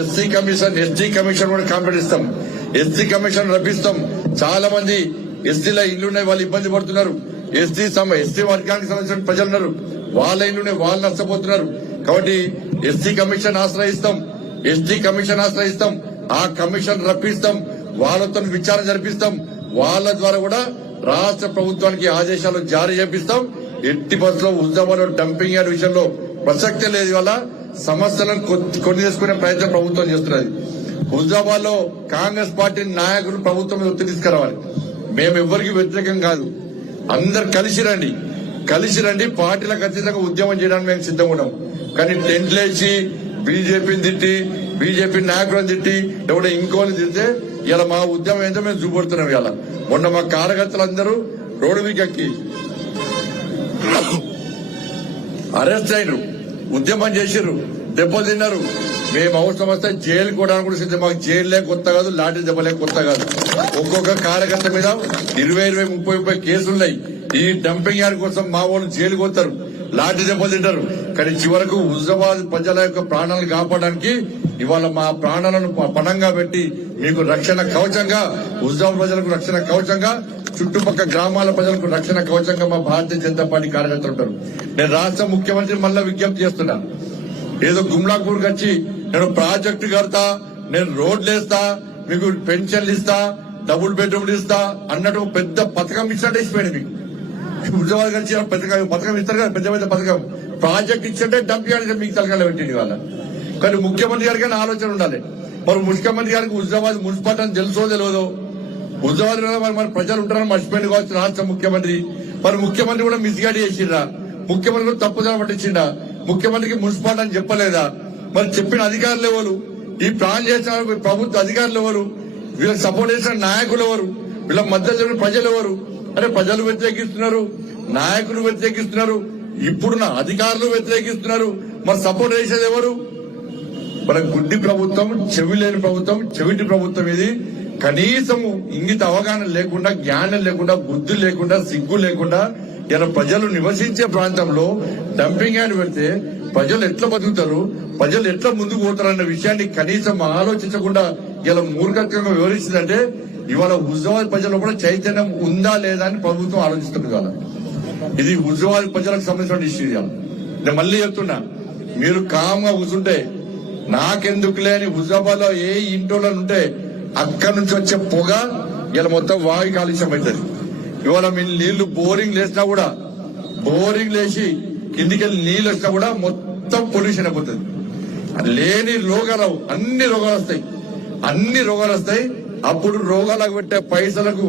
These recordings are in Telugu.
ఎస్సీ కమిషన్ ఎస్టీ కమిషన్ కూడా కాంప్లైంట్ ఇస్తాం. ఎస్సీ కమిషన్ రప్పిస్తాం. చాలా మంది ఎస్టీల ఇల్లున్నాయి, వాళ్ళు ఇబ్బంది పడుతున్నారు. ఎస్టీ వర్గానికి సంబంధించిన ప్రజలు ఉన్నారు, వాళ్ళ ఇల్లునే వాళ్ళు నష్టపోతున్నారు. కాబట్టి ఎస్టీ కమిషన్ ఆశ్రయిస్తాం, ఎస్టీ కమిషన్ ఆశ్రయిస్తాం. ఆ కమిషన్ రప్పిస్తాం, వాళ్ళతో విచారణ జరిపిస్తాం. వాళ్ళ ద్వారా కూడా రాష్ట్ర ప్రభుత్వానికి ఆదేశాలు జారీ చేపిస్తాం. ఎట్టి బస్సులో హుజాబాద్ డంపింగ్ యార్డ్ విషయంలో ప్రసక్తే లేదు. వల్ల సమస్యలను కొని చేసుకునే ప్రయత్నం ప్రభుత్వం చేస్తున్నది. హుజాబాద్ లో కాంగ్రెస్ పార్టీ నాయకులు ప్రభుత్వం మీద ఒత్తిడి తీసుకురావాలి. మేము ఎవరికి వ్యతిరేకం కాదు, అందరు కలిసి రండి పార్టీలకు అతీతంగా ఉద్యమం చేయడానికి మేము సిద్ధంగా ఉన్నాం. కానీ టెంట్లేసి బీజేపీని తిట్టి, బీజేపీ నాయకులను తిట్టి, ఎవడో ఇంకోని తిడితే ఇలా మా ఉద్యమం ఏంటో మేము చూపడుతున్నాం. ఇలా మొన్న మా కార్యకర్తలందరూ రోడ్డు మీకెక్కి అరెస్ట్ అయినరు, ఉద్యమం చేసిర్రు, దెబ్బలు తిన్నారు. మేము అవసరం వస్తే జైలు కూడా సిద్ధం. మాకు జైలులే కొత్త కాదు, లాఠీ దెబ్బలే కొత్త కాదు. ఒక్కొక్క కార్యకర్త మీద 20, 30 కేసులున్నాయి. ఈ డంపింగ్ యార్డ్ కోసం మా వాళ్ళు జైలుకు వస్తారు, లాఠీ దెబ్బలు తింటారు. కానీ చివరకు హుజాబాద్ ప్రజల యొక్క ప్రాణాలను కాపాడడానికి ఇవాళ మా ప్రాణాలను పణంగా పెట్టి మీకు రక్షణ కవచంగా, హుజాబాద్ ప్రజలకు రక్షణ కవచంగా, చుట్టుపక్కల గ్రామాల ప్రజలకు రక్షణ కవచంగా మా భారతీయ జనతా పార్టీ కార్యకర్తలు ఉంటారు. నేను రాష్ట్ర ముఖ్యమంత్రి మళ్ళా విజ్ఞప్తి చేస్తున్నా. ఏదో గుమ్లాపూర్కి వచ్చి నేను ప్రాజెక్టు కడతా, నేను రోడ్లు వేస్తా, మీకు పెన్షన్లు ఇస్తా, డబుల్ బెడ్రూమ్లు ఇస్తా అన్నట్టు పెద్ద పథకం ఇచ్చినట్టు ఇచ్చిపోయింది. మీకు హుజాబాద్ కలిసి పథకం ఇస్తారు కదా, పెద్ద పథకం. ప్రాజెక్ట్ ఇచ్చింటే డంప్ యార్డ్ మీకు తలకాయలు పెట్టింది వాళ్ళ. కానీ ముఖ్యమంత్రి గారికి ఆలోచన ఉండాలి. మరి ముఖ్యమంత్రి గారికి హుజాబాద్ మున్సిపాలిటీ అని తెలుసో తెలియదో, హుజాబాద్ మరి ప్రజలు ఉంటారని మర్చిపోయింది కావచ్చు రాష్ట్ర ముఖ్యమంత్రి. మరి ముఖ్యమంత్రి కూడా మిస్గైడ్ చేసిండ్రా? ముఖ్యమంత్రి కూడా తప్పుదల పట్టించిండా? ముఖ్యమంత్రికి మున్సిపాలిటీ అని చెప్పలేదా? మరి చెప్పిన అధికారులు ఎవరు? ఈ ప్లాన్ చేసిన ప్రభుత్వ అధికారులు ఎవరు? వీళ్ళకి సపోర్ట్ చేసిన నాయకులు ఎవరు? వీళ్ళ మధ్య ప్రజలు ఎవరు? అంటే ప్రజలు వ్యతిరేకిస్తున్నారు, నాయకులు వ్యతిరేకిస్తున్నారు, ఇప్పుడున్న అధికారులు వ్యతిరేకిస్తున్నారు. మరి సపోర్ట్ చేసేది ఎవరు? మన గుడ్డి ప్రభుత్వం, చెవి లేని ప్రభుత్వం, చెవిటి ప్రభుత్వం ఇది. కనీసం ఇంగిత అవగాహన లేకుండా, జ్ఞానం లేకుండా, బుద్ధి లేకుండా, సిగ్గు లేకుండా ఇలా ప్రజలు నివసించే ప్రాంతంలో డంపింగ్ యార్డ్ పెడితే ప్రజలు ఎట్లా బతుకుతారు, ప్రజలు ఎట్లా ముందుకు పోతారన్న విషయాన్ని కనీసం ఆలోచించకుండా ఇలా మూర్ఖంగా వివరించిందంటే ఇవాళ హుజాబాద్ ప్రజల్లో కూడా చైతన్యం ఉందా లేదా అని ప్రభుత్వం ఆలోచిస్తుంది కదా. ఇది హుజాబాద్ ప్రజలకు సంబంధించిన ఇష్యూ. నేను మళ్ళీ చెప్తున్నా, మీరు కామ్గా కూర్చుంటే నాకెందుకు లేని హుజాబాద్ లో ఏ ఇంటోలో ఉంటే అక్కడి నుంచి వచ్చే పొగ ఇలా మొత్తం వాయు కాలుష్యం అవుతుంది. ఇవాళ మీ నీళ్లు బోరింగ్ లేసినా కూడా, బోరింగ్ లేచి కిందికెళ్ళి నీళ్ళు వచ్చినా కూడా మొత్తం పొల్యూషన్ అయిపోతుంది. లేని రోగాలు, అన్ని రోగాలు వస్తాయి. అప్పుడు రోగాలకు పెట్టే పైసలకు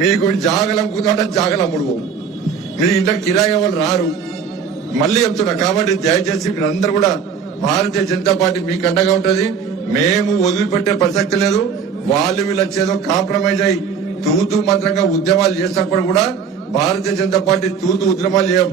మీకు జాగలు అమ్ముకుంటే జాగలు అమ్ముడు, మీ ఇంట్లో కిరాయి వాళ్ళు రారు. మళ్ళీ చెప్తున్నా కాబట్టి దయచేసి మీరందరూ కూడా భారతీయ జనతా పార్టీ మీకు అండగా ఉంటది. మేము వదిలిపెట్టే ప్రసక్తి లేదు. వాళ్ళు వీళ్ళు వచ్చేదో కాంప్రమైజ్ అయ్యి తూతూ మంత్రంగా ఉద్యమాలు చేసినప్పుడు కూడా భారతీయ జనతా పార్టీ తూతూ ఉద్యమాలు చేయం.